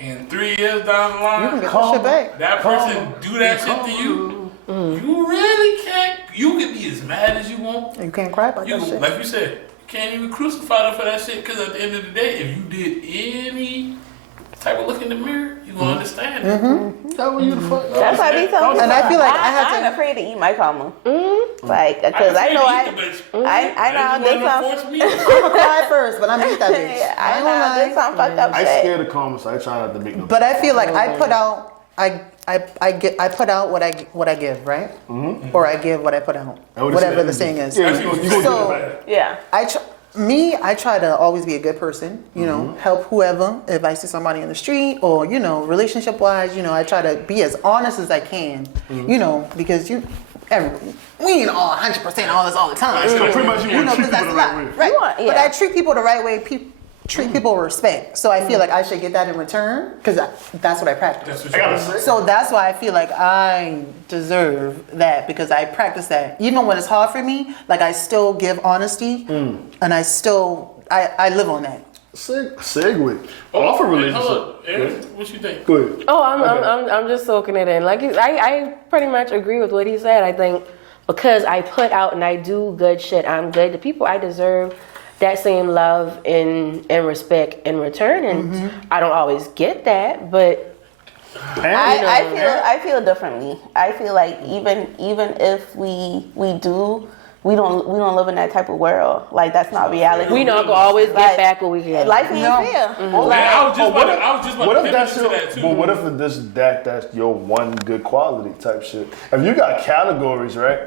and 3 years down the line, You can get that shit back. that person do that shit to you, you really can't. You can be as mad as you want. You can't cry about You, that shit. like you said, you can't even crucify them for that shit. Because at the end of the day, if you did any type of look in the mirror, you gonna understand it. That way you the fuck. That's why I be telling And I feel like I have I'm to. afraid to eat my karma. Like, because I know I know how this sounds. sounds. I'ma cry first, but I'm gonna eat that bitch. Yeah, I I ain't know gonna how this lie. sound fucked up I shit. scared of karma, so I try not to make no. But I feel like I put out. I put out what I give, right? Or I give what I put out. I would've Whatever said the saying is. Yeah, you gonna get So- it back. Yeah. I try to always be a good person, you know, help whoever. If I see somebody in the street or, you know, relationship wise, you know, I try to be as honest as I can, you know, because we ain't all 100% honest all the time. So pretty much you want to treat 'cause people that's the a right lot, way. right? You want- But yeah. I treat people the right way, treat people with respect. So I feel like I should get that in return because that's what I practice. That's what I you gotta say. So that's why I feel like I deserve that because I practice that. Even when it's hard for me, like I still give honesty and I still, I live on that. Segue. Off a relationship. Hold up, Aaron, what you think? Go ahead. Oh, I'm just soaking it in. Like I pretty much agree with what he said. I think because I put out and I do good shit, I'm good. The people I deserve that same love and respect in return, and I don't always get that, but I feel differently. I feel like even if we don't live in that type of world. Like that's not reality. we not gonna always get Like, back what we get. Life ain't fair. Like, I was just about to pivot to that too. But what if that's your one good quality type shit? If you got categories, right?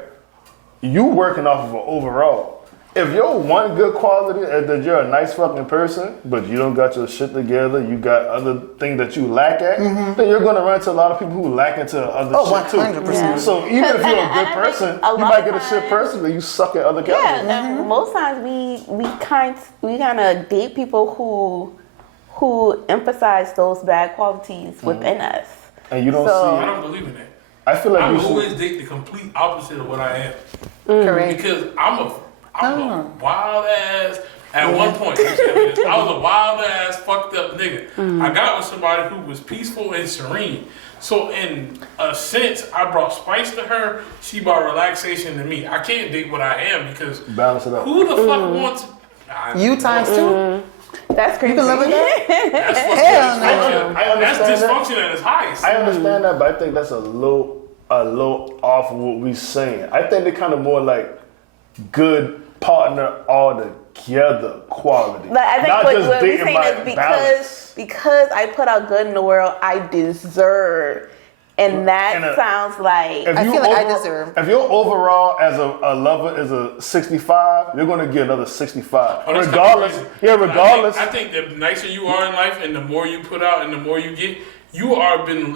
You working off of an overall. If your one good quality is that you're a nice fucking person, but you don't got your shit together, you got other things that you lack at, then you're gonna run into a lot of people who lack into other shit too. 100%. Yeah. So even if you're a And good I think person, a you lot might of get a shit times- person, but you suck at other yeah, categories. and most times we kind of date people who emphasize those bad qualities within us. And you don't So- I see. don't believe in that. I feel like I you always should. date the complete opposite of what I am. Correct. Because I'm a wild ass. At one point, I was a wild ass fucked up nigga. I got with somebody who was peaceful and serene. So in a sense, I brought spice to her. She brought relaxation to me. I can't date what I am because Balance it out. who the fuck wants? You times two? That's crazy. You can live with that? That's Hell no. dysfunction. I understand That's that. dysfunction at its highest. I understand that, but I think that's a little off of what we saying. I think they're kind of more like good partner all together quality. Like, I think Not what just we're dating saying by is balance. because I put out good in the world, I deserve. And that And a- sounds like If I you feel like I deserve. If your overall as a lover is a 65, you're gonna get another 65. Oh, that's Regardless, kinda crazy. yeah, regardless. I think the nicer you are in life, and the more you put out, and the more you get, you have been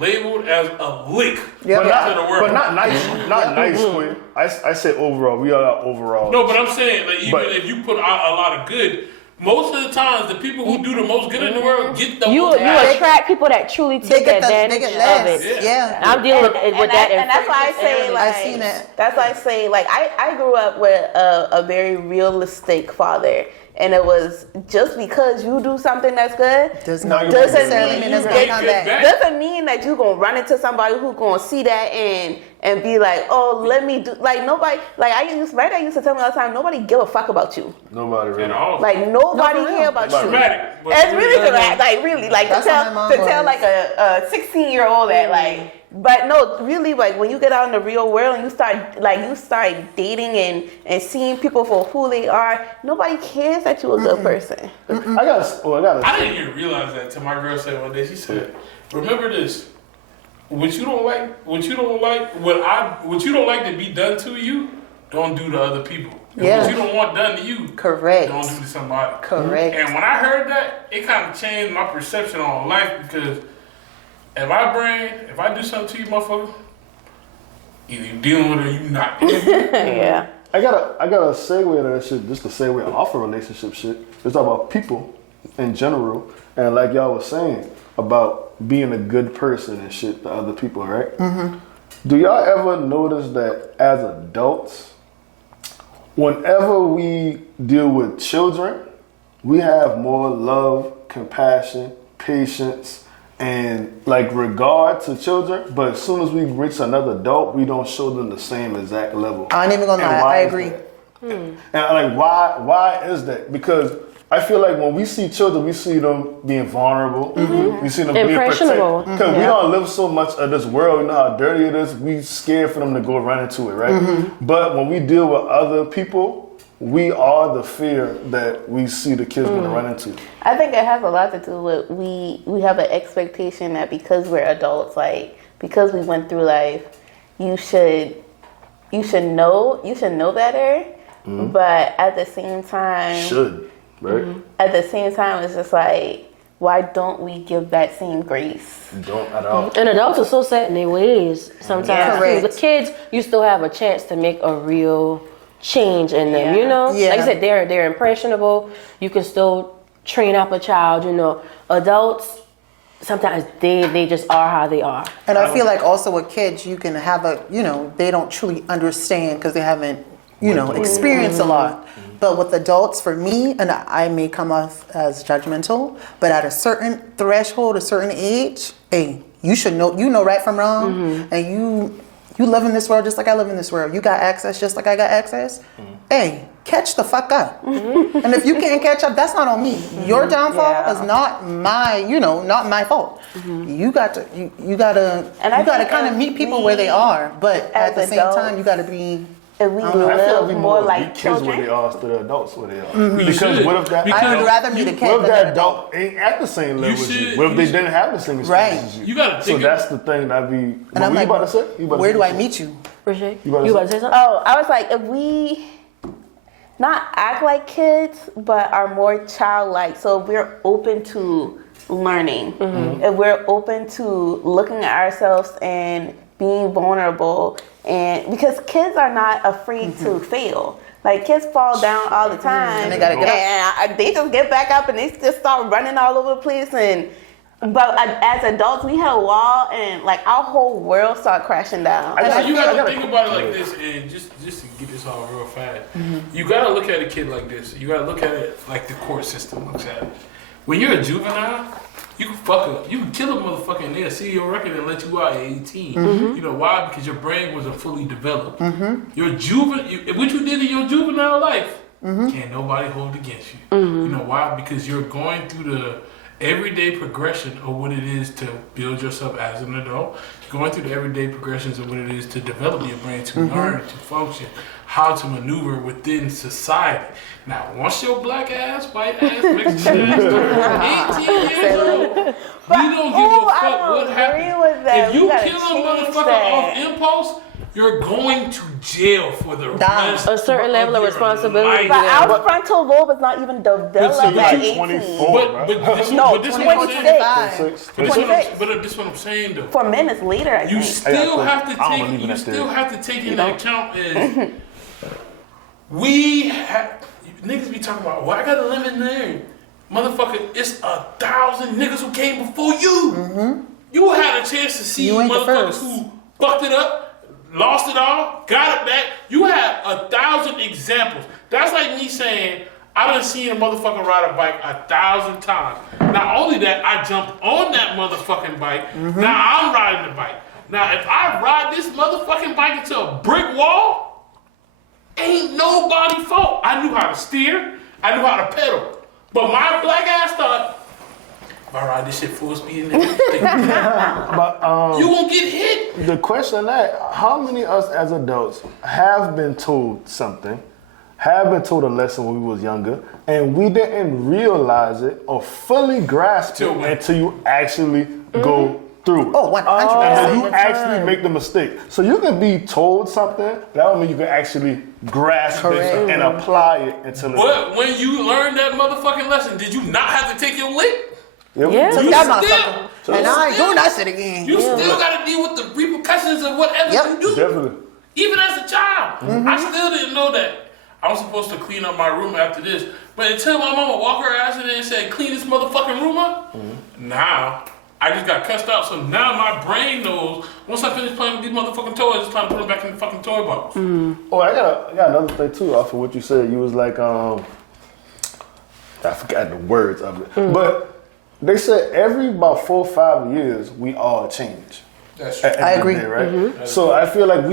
labeled as a lick Yeah, to the world. but not nice, not nice, Quinn. I say overall, we are overall. No, but I'm saying like even But- if you put out a lot of good, most of the times the people who do the most good in the world get the You most. attract people that truly take advantage get of less. it. Yeah. I'm dealing with that. and that's why I say in like I've seen that. That's why I say like I grew up with a very realistic father, and it was just because you do something that's good Does not doesn't necessarily mean mean you it's get gonna come back. back. doesn't mean that you're gonna run into somebody who's gonna see that and be like, oh, let me do like nobody like I used to tell me all the time, nobody give a fuck about you. Nobody really. At all. Like nobody No, for real. care about you. Dramatic, but It's really dramatic. Like really, like That's how my mom to tell was. like a 16-year-old that like. But no, really, like when you get out in the real world and you start dating and seeing people for who they are, nobody cares that you're a good person. I gotta. I didn't even realize that until my girl said one day. She said, "Remember this: what you don't like to be done to you, don't do to other people. And Yeah. what you don't want done to you, Correct. don't do to somebody." Correct. And when I heard that, it kind of changed my perception on life because in my brain, if I do something to you, motherfucker, either you dealing with it or you not. Yeah. I gotta segue to that shit, just to segue off of relationship shit. It's all about people in general, and like y'all was saying about being a good person and shit to other people, right? Mm-hmm. Do y'all ever notice that as adults, whenever we deal with children, we have more love, compassion, patience, and like regard to children, but as soon as we reach another adult, we don't show them the same exact level. I ain't even gonna lie, I agree. And like, why is that? Because I feel like when we see children, we see them being vulnerable. Mm-hmm. We see them being protected. Because we don't live so much of this world. You know how dirty it is. We scared for them to go run into it, right? Mm-hmm. But when we deal with other people, we are the fear that we see the kids going to run into. I think it has a lot to do with we have an expectation that because we're adults, like because we went through life, you should know better. Mm-hmm. But at the same time, right? At the same time, it's just like, why don't we give that same grace? Don't at all. And adults are so set in their ways sometimes. Yeah. The kids, you still have a chance to make a real change in them, you know? Yeah. Like I said, they're impressionable. You can still train up a child, you know. Adults, sometimes they just are how they are. And I feel like also with kids, you can have they don't truly understand because they haven't, experienced a lot. But with adults, for me, and I may come off as judgmental, but at a certain threshold, a certain age, hey, you should know, right from wrong, and you live in this world just like I live in this world. You got access just like I got access. Hey, catch the fuck up. And if you can't catch up, that's not on me. Your downfall is not my, not my fault. You got to kind of meet people where they are, but at the same time, you got to be. If we live more like kids children, where they are instead of adults where they are. Because what if that? I would rather meet a kid than that an adult. ain't at the same level as you? What if they didn't have the same experience as you? You gotta think. So that's the thing that be. And I'm like, you about to say? Where do I meet you? Appreciate you about to say something? Oh, I was like, if we not act like kids, but are more childlike, so if we're open to learning, if we're open to looking at ourselves and being vulnerable, and because kids are not afraid to fail. Like kids fall down all the time, and they gotta get up. And they just get back up and they just start running all over the place. But as adults, we hit a wall and like our whole world started crashing down. You gotta think about it like this, and just to get this all real fast, you gotta look at a kid like this. You gotta look at it like the court system looks at it. When you're a juvenile, you can fuck up. You can kill a motherfucker and they'll see your record and let you out at 18. You know why? Because your brain wasn't fully developed. Your what you did in your juvenile life, can't nobody hold against you. You know why? Because you're going through the everyday progression of what it is to build yourself as an adult. Going through the everyday progressions of what it is to develop your brain, to learn, to function, how to maneuver within society. Now, once your black ass, white ass, Mexican ass, 18 years old, we don't give a fuck what happens. If you kill a motherfucker off impulse, you're going to jail for the rest a certain level of responsibility. But our frontal lobe is not even developed at 18. 24, but this is what I'm saying. 26. But this is what I'm saying though. For men, it's later. I think. You still have to take into account is niggas be talking about, well, I got a lemon there. Motherfucker, it's 1,000 niggas who came before you. You had a chance to see motherfuckers who fucked it up, lost it all, got it back. You have 1,000 examples. That's like me saying, I done seen a motherfucker ride a bike 1,000 times. Not only that, I jumped on that motherfucking bike. Now I'm riding the bike. Now if I ride this motherfucking bike into a brick wall, ain't nobody fault. I knew how to steer. I knew how to pedal. But my black ass thought, if I ride this shit full speed, nigga, you won't get hit. The question that, how many of us as adults have been told something, have been told a lesson when we was younger, and we didn't realize it or fully grasp it until you actually go through it. Oh, 100%. And then you actually make the mistake. So you can be told something, but that don't mean you can actually grasp it and apply it until But when you learned that motherfucking lesson, did you not have to take your lick? Yeah. Took that motherfucker. And I ain't doing that shit again. You still got to deal with the repercussions of whatever you do. Definitely. Even as a child, I still didn't know that I was supposed to clean up my room after this. But until my mama walked her ass in there and said, clean this motherfucking room up, now I just got cussed out. So now my brain knows once I finish playing with these motherfucking toys, it's time to put them back in the fucking toy box. Oh, I got another thing too off of what you said. You was like, I forgot the words of it. But they said every about 4 or 5 years, we all change. That's true. I agree. Day, right? So I feel like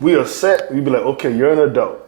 we are set. We be like, okay, you're an adult.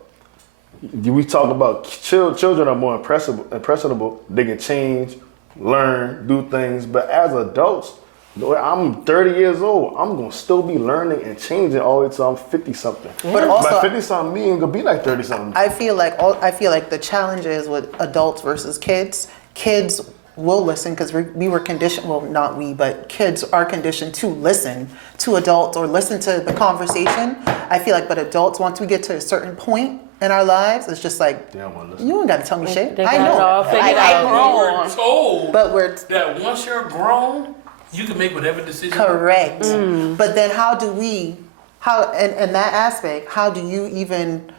We talk about children are more impressionable. They can change, learn, do things. But as adults, I'm 30 years old. I'm gonna still be learning and changing all the way till I'm 50 something. But also, by 50 something, me ain't gonna be like 30 something. I feel like the challenge is with adults versus kids. Kids will listen because we were conditioned. Well, not we, but kids are conditioned to listen to adults or listen to the conversation. I feel like, but adults, once we get to a certain point in our lives, it's just like, They don't wanna listen. you don't got to tell me shit. They I got it all know. figured I out. know. We're told But we're that once you're grown, you can make whatever decision. correct. But then in that aspect, how do you even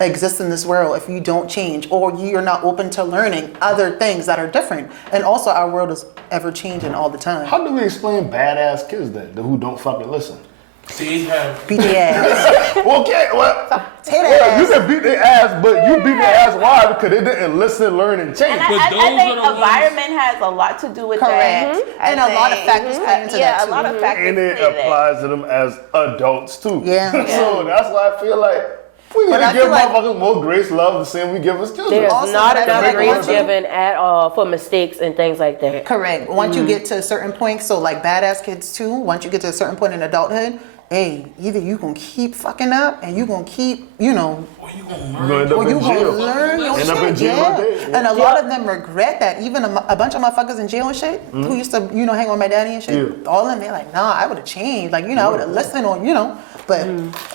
exist in this world if you don't change or you're not open to learning other things that are different? And also our world is ever changing all the time. How do we explain badass kids then, who don't fucking listen? They have. Beat the ass. Okay, well, Take that you ass. can beat their ass, but you beat their ass why? Because they didn't listen, learn, and change. And But I those think are the ones- environment has a lot to do with Correct. that. And a lot of factors play into that, Yeah, too. a lot of factors And it play that. applies to them as adults too. Yeah. So that's why I feel like we But gotta I give feel like- motherfuckers more grace, love, the same we give us children. There's Also, not I feel enough like grace once you- given at all for mistakes and things like that. Correct. Once you get to a certain point, so like badass kids too, once you get to a certain point in adulthood, hey, either you gonna keep fucking up and you gonna keep, Or you gonna You're learn. gonna end up or in you gonna jail. learn your End up in shit, jail yeah. one day. And a lot of them regret that. Even a bunch of motherfuckers in jail and shit, who used to, hang with my daddy and shit, Yeah. all of them, they're like, nah, I would have changed. Like, I would have listened or, But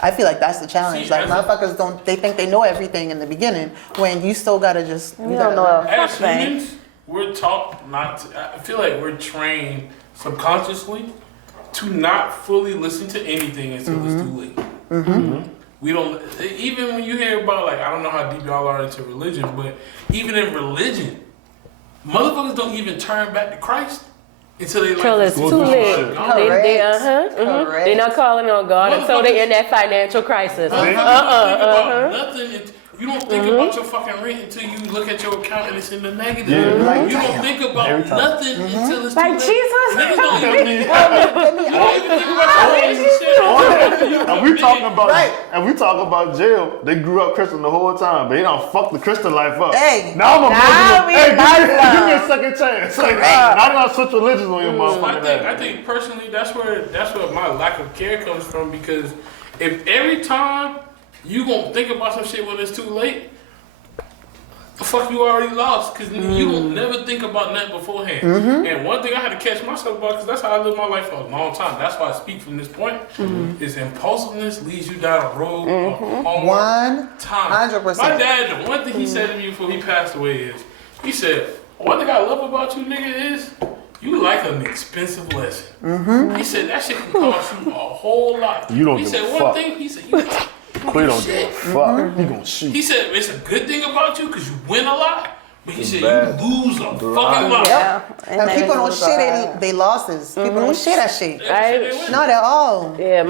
I feel like that's the challenge. See, Like, as a- motherfuckers they think they know everything in the beginning when you still gotta just, You don't know a fuck As thing. humans, we're taught not to. I feel like we're trained subconsciously to not fully listen to anything until it's too late. We don't. Even when you hear about, like, I don't know how deep y'all are into religion, but even in religion, motherfuckers don't even turn back to Christ until they Till it's Go too through some late. shit. Correct. They're not calling on God until they're in that financial crisis. Motherfuckers don't think about nothing. You don't think about your fucking rent until you look at your account and it's in the negative. Yeah. You don't think about Every time. nothing until it's Like too late. Jesus. Niggas don't even, you don't even think about your rent and shit. And we talk about jail. They grew up Christian the whole time, but they don't fuck the Christian life up. Hey. Now I'm a Muslim. we Hey, give me a Muslim. second chance. Like, now I gotta switch religions on your motherfucking I ass. think personally that's where my lack of care comes from, because if every time you gonna think about some shit when it's too late, the fuck you already lost, because you don't never think about nothing beforehand. And one thing I had to catch myself about, because that's how I lived my life for a long time. That's why I speak from this point. Is impulsiveness leads you down a road of hard time. 100%. My dad, the one thing he said to me before he passed away is, he said, one thing I love about you, nigga, is you like an expensive lesson. He said that shit can cost you a whole lot. You don't He give said a one fuck. thing. He said you. Quay don't give a fuck. He gonna shoot. He said it's a good thing about you because you win a lot, but he said bad. you lose a fucking lot. Yeah. And people don't share they losses. People don't share that shit. Not at all. Yeah,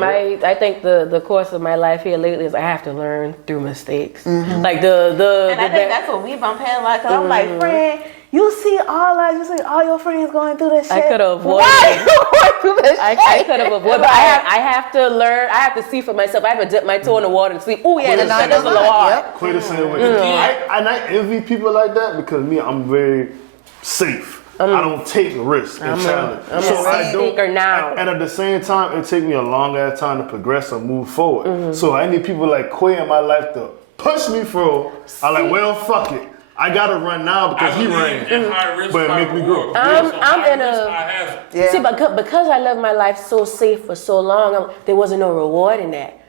I think the course of my life here lately is I have to learn through mistakes. Like And I think that's what we bump head like. Cause I'm like, friend, you see all your friends going through this shit. I could have avoided. Why you going through this I shit? could have avoided, but I have to learn. I have to see for myself. I have to dip my toe in the water and see. Oh yeah, this shit is a little hard. Quay the same way. I envy people like that because me, I'm very safe. I don't take risks and challenge. I'm a thinker now. And at the same time, it takes me a long ass time to progress or move forward. So I need people like Quay in my life to push me forward. I'm like, well, fuck it. I gotta run now because he ran. But it make me grow. I'm in a see, because I lived my life so safe for so long, there wasn't no reward in that.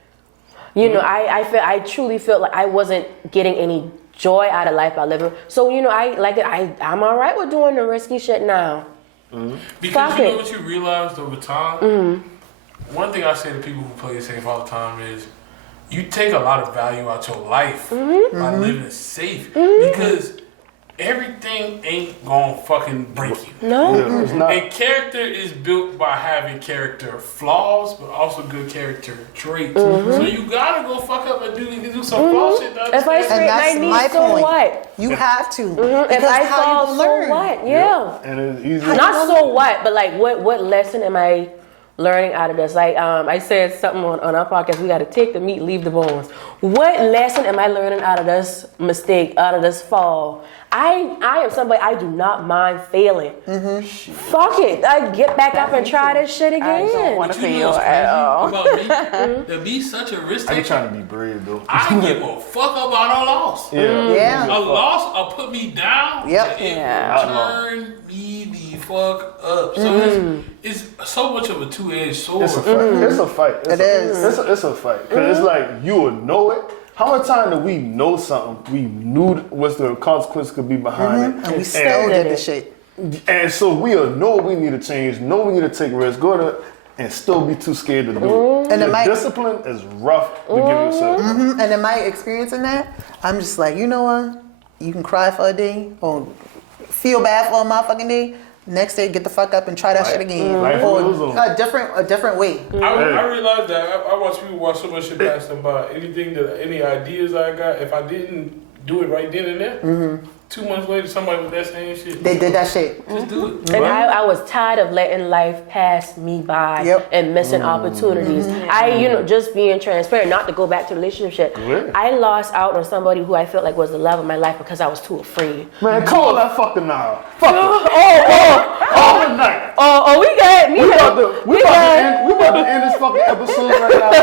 I truly felt like I wasn't getting any joy out of life by living. So I'm all right with doing the risky shit now. Because Fuck you know it. what you realized over time? One thing I say to people who play it safe all the time is, you take a lot of value out your life by living safe because everything ain't gonna fucking break you. No. Yeah, it's not. And character is built by having character flaws, but also good character traits. So you gotta go fuck up and do some flaw shit. If I straighten my knee, so what? You have to. If I fall, so what? Yeah. And it's easy. Not so what, but like what lesson am I learning out of this? Like I said something on our podcast, we got to take the meat, leave the bones. What lesson am I learning out of this mistake, out of this fall? I am somebody, I do not mind failing. Fuck it. I get back up and try this shit again. I don't want to fail at all. About me, to be such a risk I be taker, trying to be brave though. I give a fuck about a loss. Yeah. A loss will put me down. Yep. It Yeah. will turn me the fuck up. So it's so much of a two-edged sword. It's a fight. It's a fight. It's a fight. Because it's like you will know it. How much time do we know something? We knew what the consequence could be behind it. And we still did the shit. And so we'll know we need to change, know we need to take risks, go to and still be too scared to do it. And the discipline is rough to give yourself. And in my experience in that, I'm just like, you know what? You can cry for a day or feel bad for a motherfucking day. Next day, get the fuck up and try that shit again. Or a different way. I realized that I watch people watch so much shit past them about any ideas I got. If I didn't do it right then and there, 2 months later, somebody with that same shit. They did that shit. Just do it. And I was tired of letting life pass me by and missing opportunities. Just being transparent, not to go back to the relationship shit. I lost out on somebody who I felt like was the love of my life because I was too afraid. Man, call that fucking now. Fuck it. Oh, All night. we got me. We about to end this fucking episode right now. I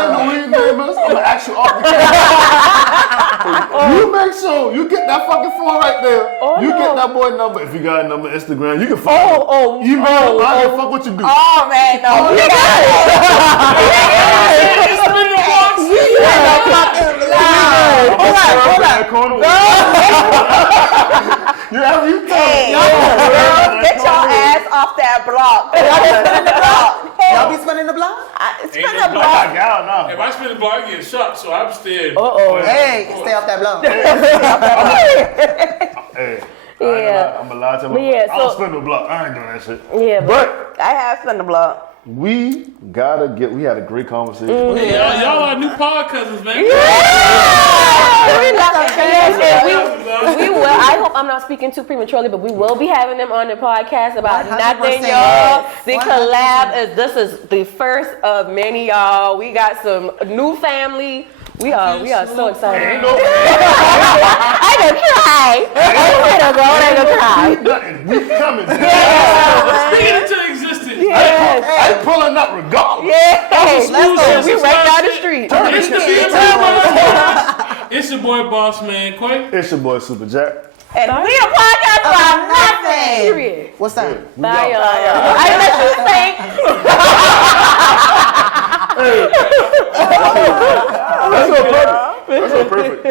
don't know what your name is. I'm gonna ask you off the camera. You make sure you get that fucking phone right there. Get that boy number. If you got a number, Instagram, you can fuck him. Email him. I don't fuck what you do. Oh man, no. You got Get your ass off that block. Y'all be spinning the block? Spin the block. If I spin the block, I get shot, so I'm scared. Hey, stay off that block. Hey. Yeah. I'm a lie to Yeah, I'll so- spin the block. I ain't doing that shit. Yeah, But I have spin the block. we had a great conversation. Y'all are new podcasters, man. we will. I hope I'm not speaking too prematurely, but we will be having them on the podcast about 100%. nothing, y'all. The 100%. collab this is the first of many, y'all. We got some new family. We are so excited. I gonna cry. I gonna cry. We coming. Speaking into existence. Yes. I ain't pulling up regardless. Yes. Let's go. We right down the street. It's the BMQ. It's your boy Boss Man Quay. It's your boy Super Jack. And we a podcast about nothing. Period. What's that? Bye, y'all. I let you think. That's so perfect. That's so perfect.